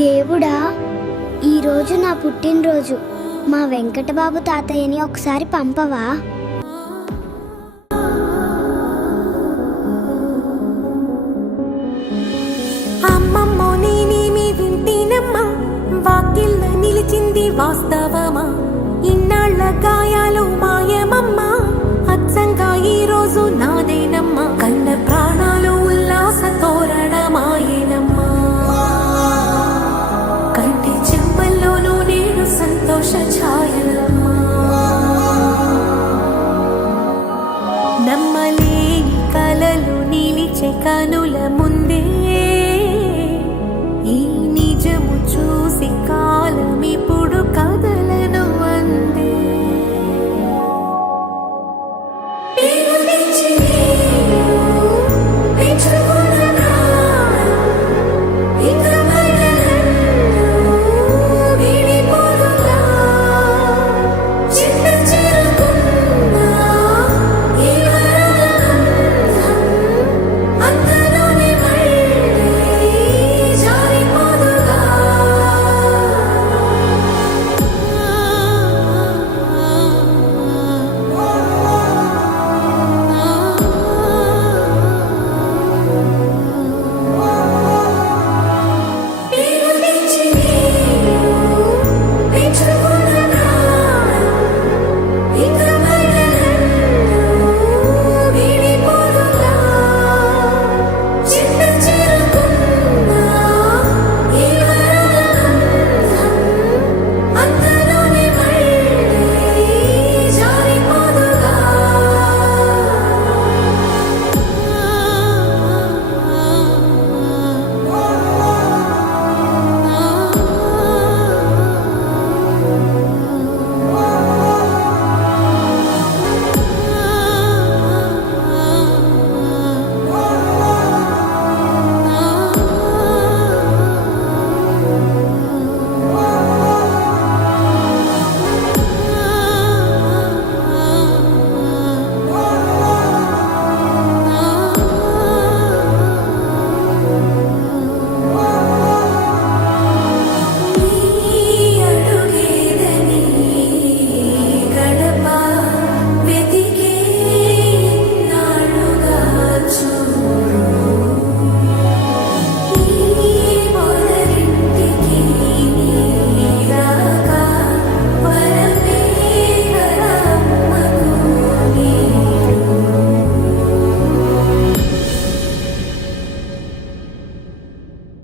దేవుడా, ఈరోజు నా పుట్టినరోజు. మా వెంకటబాబు తాతయ్యని ఒకసారి పంపవా? అమ్మమ్మో నేనేమి వింటేనమ్మా, వాకిళ్ళ నిలిచింది వాస్తవమా? ఇన్నాళ్ళ గాయాలు మాయమమ్మా, అచ్చంగా ఈరోజు నాదేనమ్మా. కన్న ప్రాణాలు ఉల్లాస తోరణమాయేనమ్మా, కంటి చెంపల్లోనూ నేను సంతోష ఛాయలమ్మా. నమ్మలేని కలలు నిలిచే కనుల ముందు